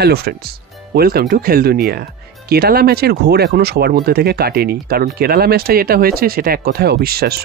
Hello friends, welcome to খেল দুনিয়া। কেরালা ম্যাচের ঘোর এখনও সবার মধ্যে থেকে কাটেনি, কারণ কেরালা ম্যাচটা যেটা হয়েছে সেটা এক কথায় অবিশ্বাস্য।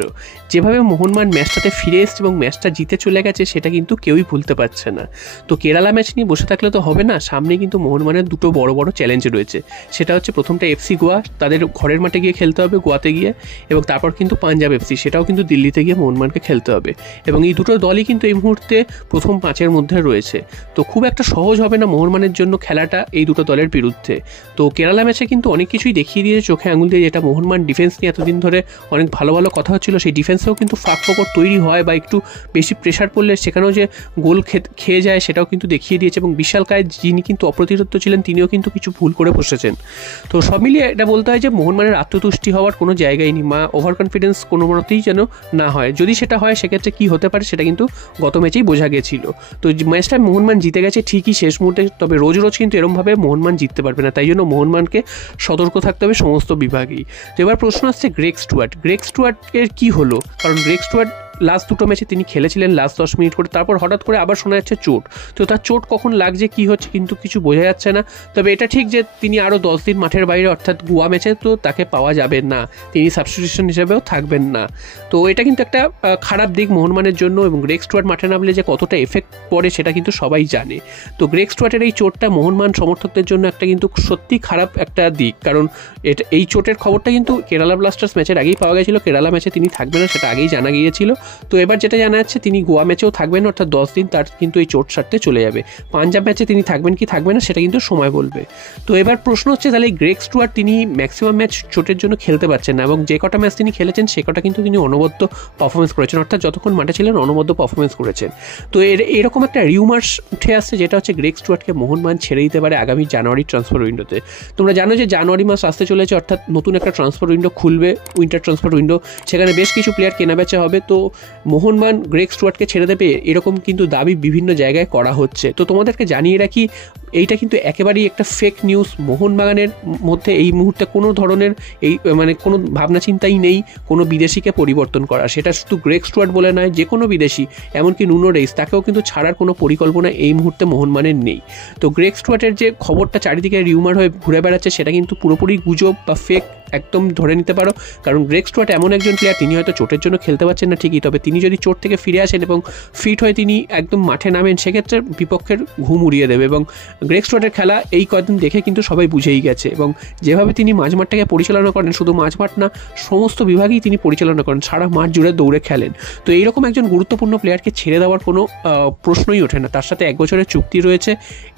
যেভাবে মোহনবাগান ম্যাচটাতে ফিরে এসছে এবং ম্যাচটা জিতে চলে গেছে সেটা কিন্তু কেউই ভুলতে পারছে না। তো কেরালা ম্যাচ নিয়ে বসে থাকলে তো হবে না, সামনে কিন্তু মোহনবাগানের দুটো বড় বড় চ্যালেঞ্জ রয়েছে। সেটা হচ্ছে প্রথমটা এফসি গোয়া, তাদের ঘরের মাঠে গিয়ে খেলতে হবে গোয়াতে গিয়ে, এবং তারপর কিন্তু পাঞ্জাব এফসি, সেটাও কিন্তু দিল্লিতে গিয়ে মোহনবাগানকে খেলতে হবে। এবং এই দুটো দলই কিন্তু এই মুহূর্তে প্রথম পাঁচের মধ্যে রয়েছে। তো খুব একটা সহজ হবে না মোহনবাগানের জন্য খেলাটা এই দুটো দলের বিরুদ্ধে। তো কেরালা ম্যাচে কিন্তু অনেক কিছুই দেখিয়ে দিয়েছে চোখে আঙুল দিয়ে, যেটা মোহনবাগান ডিফেন্স নিয়ে এতদিন ধরে অনেক ভালো ভালো কথা হচ্ছিল, সেই ডিফেন্সেও কিন্তু ফাঁক ফোকর তৈরি হয় বা একটু বেশি প্রেশার পড়লে সেখানেও যে গোল খেয়ে যায় সেটাও কিন্তু দেখিয়ে দিয়েছে। এবং বিশাল কায় যিনি কিন্তু অপ্রতিরোধ ছিলেন তিনিও কিন্তু কিছু ভুল করে বসেছেন। তো সব মিলিয়ে এটা বলতে হয় যে মোহনবাগানের আত্মতুষ্টি হওয়ার কোনো জায়গাই নেই, ওভার কনফিডেন্স কোনো মতেই যেন না হয়। যদি সেটা হয় সেক্ষেত্রে কী হতে পারে সেটা কিন্তু গত ম্যাচেই বোঝা গেছিল। তো ম্যাচটা মোহনবাগান জিতে গেছে ঠিকই শেষ মুহূর্তে, তবে রোজ রোজ কিন্তু এরমভাবে মোহনবাগান জিততে পারবে না, তাই জন্য মোহনবাগানকে সতর্ক থাকতে হবে সমস্ত বিভাগেই। তো এবার প্রশ্ন আসছে গ্রেগ স্টুয়ার্টের কী হলো, কারণ গ্রেগ স্টুয়ার্ট লাস্ট দুটো ম্যাচে তিনি খেলেছিলেন লাস্ট 10 মিনিট করে, তারপর হঠাৎ করে আবার শোনা যাচ্ছে চোট। তো তার চোট কখন লাগছে কী হচ্ছে কিন্তু কিছু বোঝা যাচ্ছে না। তবে এটা ঠিক যে তিনি আরও 10 দিন মাঠের বাইরে, অর্থাৎ গোয়া ম্যাচে তো তাকে পাওয়া যাবে না, তিনি সাবস্টিটিউশন হিসেবেও থাকবেন না। তো এটা কিন্তু একটা খারাপ দিক মোহনবাগানের জন্য, এবং গ্রেগ স্টুয়ার্ট মাঠে নামলে যে কতটা এফেক্ট পড়ে সেটা কিন্তু সবাই জানে। তো গ্রেগ স্টুয়ার্টের এই চোটটা মোহনবাগান সমর্থকদের জন্য একটা কিন্তু সত্যি খারাপ একটা দিক, কারণ এই চোটের খবরটা কিন্তু কেরালা ব্লাস্টার্স ম্যাচের আগেই পাওয়া গেছিলো। কেরালা ম্যাচে তিনি থাকবেন না সেটা আগেই জানা গিয়েছিল। তো এবার যেটা জানা যাচ্ছে তিনি গোয়া ম্যাচেও থাকবেন, অর্থাৎ 10 দিন তার কিন্তু এই চোট সারতে চলে যাবে। পাঞ্জাব ম্যাচে তিনি থাকবেন কি থাকবেন না সেটা কিন্তু সময় বলবে। তো এবার প্রশ্ন হচ্ছে তাহলে গ্রেগ স্টুয়ার্ট তিনি ম্যাক্সিমাম ম্যাচ চোটের জন্য খেলতে পারছেন না, এবং যে কটা ম্যাচ তিনি খেলেছেন সে কটা কিন্তু তিনি অনবদ্য পারফরমেন্স করেছেন, অর্থাৎ যতক্ষণ মাঠে ছিলেন অনবদ্য পারফরমেন্স করেছেন। তো এরকম একটা রিউমার্স উঠে আসছে, যেটা হচ্ছে গ্রেগ স্টুয়ার্টকে মোহনবাগান ছেড়ে দিতে পারে আগামী জানুয়ারি ট্রান্সফার উইন্ডোতে। তোমরা জানো যে জানুয়ারি মাস আসতে চলেছে, অর্থাৎ নতুন একটা ট্রান্সফার উইন্ডো খুলবে, উইন্টার ট্রান্সফার উইন্ডো। সেখানে বেশ কিছু প্লেয়ার কেনা বেচা হবে। তো মোহনবাগান গ্রেগ স্টুয়ার্টকে ছেড়ে দেবে এরকম কিন্তু দাবি বিভিন্ন জায়গায় করা হচ্ছে। তো তোমাদেরকে জানিয়ে রাখি, এইটা কিন্তু একেবারেই একটা ফেক নিউজ। মোহনবাগানের মধ্যে এই মুহূর্তে কোনো ধরনের কোনো ভাবনা চিন্তাই নেই কোনো বিদেশিকে পরিবর্তন করা। সেটা শুধু গ্রেগ স্টুয়ার্ট বলে নয়, যে কোনো বিদেশি, এমনকি নুনো রেইস, তাকেও কিন্তু ছাড়ার কোনো পরিকল্পনা এই মুহূর্তে মোহনবাগানের নেই। তো গ্রেগ স্টুয়ার্টের যে খবরটা চারিদিকে রিউমার হয়ে ঘুরে বেড়াচ্ছে সেটা কিন্তু পুরোপুরি গুজব বা ফেক একদম ধরে নিতে পারো। কারণ গ্রেগ স্টুয়ার্ট এমন একজন প্লেয়ার, তিনি হয়তো চোটের জন্য খেলতে পারছেন না ঠিকই, তবে তিনি যদি চোট থেকে ফিরে আসেন এবং ফিট হয়ে তিনি একদম মাঠে নামেন সেক্ষেত্রে বিপক্ষের ঘুম উড়িয়ে দেবে। এবং গ্রেগ স্টুয়ার্টের খেলা এই কদিন দেখে কিন্তু সবাই বুঝেই গেছে, এবং যেভাবে তিনি মাঝমাঠটাকে পরিচালনা করেন, শুধু মাঝমাঠ না সমস্ত বিভাগেই তিনি পরিচালনা করেন, সারা মাঠ জুড়ে দৌড়ে খেলেন। তো এইরকম একজন গুরুত্বপূর্ণ প্লেয়ারকে ছেড়ে দেওয়ার কোনো প্রশ্নই ওঠে না। তার সাথে 1 বছরের চুক্তি রয়েছে,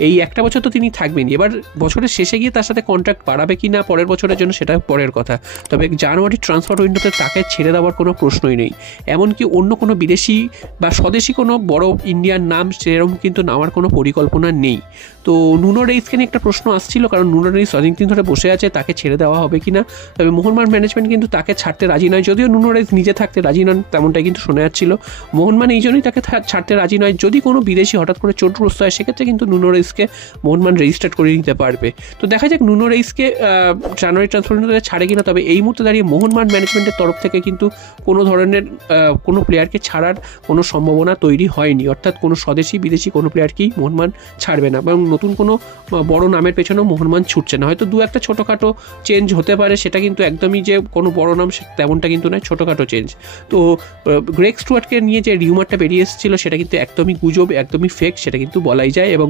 এই একটা বছর তো তিনি থাকবেন। এবার বছরের শেষে গিয়ে তার সাথে কন্ট্রাক্ট বাড়াবে কি না পরের বছরের জন্য সেটা পরের কথা, তবে জানুয়ারি ট্রান্সফার উইন্ডোতে তাকে ছেড়ে দেওয়ার কোনো প্রশ্নই নেই। এমনকি অন্য কোনো বিদেশি বা স্বদেশি কোনো বড় ইন্ডিয়ান নাম সেরকম কিন্তু নেওয়ার কোনো পরিকল্পনা নেই। তো নুনো রেইসকে নিয়ে একটা প্রশ্ন আসছিল, কারণ নুনো রেইস অনেকদিন ধরে বসে আছে, তাকে ছেড়ে দেওয়া হবে কি না। তবে মোহনবাগান ম্যানেজমেন্ট কিন্তু তাকে ছাড়তে রাজি নয়, যদিও নুনো রেইস নিজে থাকতে রাজি নন তেমনটাই কিন্তু শোনা যাচ্ছিল। মোহনবাগান এই জন্যই তাকে ছাড়তে রাজি নয়, যদি কোনো বিদেশি হঠাৎ করে চোটগ্রস্ত হয় সেক্ষেত্রে কিন্তু নুনো রেইসকে মোহনবাগান রেজিস্টার্ড করে নিতে পারবে। তো দেখা যাক নুনো রেইসকে জানুয়ারি ট্রান্সফার উইন্ডোতে ছাড়ে কিনা। তবে এই মুহূর্তে দাঁড়িয়ে মোহনবাগান ম্যানেজমেন্টের তরফ থেকে কিন্তু কোনো ধরনের কোনো প্লেয়ারকে ছাড়ার কোনো সম্ভাবনা তৈরি হয়নি, অর্থাৎ কোনো স্বদেশি বিদেশি কোনো প্লেয়ারকেই মোহনবাগান ছাড়বে না, এবং নতুন কোনো বড় নামের পেছনেও মোহনবাগান ছুটছে না। হয়তো দু একটা ছোটোখাটো চেঞ্জ হতে পারে, সেটা কিন্তু একদমই যে কোনো বড় নাম তেমনটা কিন্তু নয়, ছোটোখাটো চেঞ্জ। তো গ্রেগ স্টুয়ার্টকে নিয়ে যে রিউমারটা বেরিয়ে এসেছিল সেটা কিন্তু একদমই গুজব, একদমই ফেক, সেটা কিন্তু বলাই যায়। এবং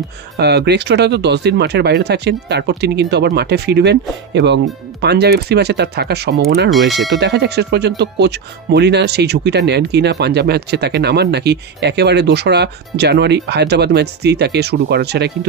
গ্রেগ স্টুয়ার্ট হয়তো 10 দিন মাঠের বাইরে থাকছেন, তারপর তিনি কিন্তু আবার মাঠে ফিরবেন, এবং পাঞ্জাব এফসি ম্যাচে তার থাকার সম্ভাবনা রয়েছে। তো দেখা যাক শেষ পর্যন্ত কোচ মলিনা সেই ঝুঁকিটা নেন কি না, পাঞ্জাব ম্যাচে তাকে নামান নাকি একেবারে 2রা জানুয়ারি হায়দ্রাবাদ ম্যাচ দিয়েই তাকে শুরু করার, সেটা কিন্তু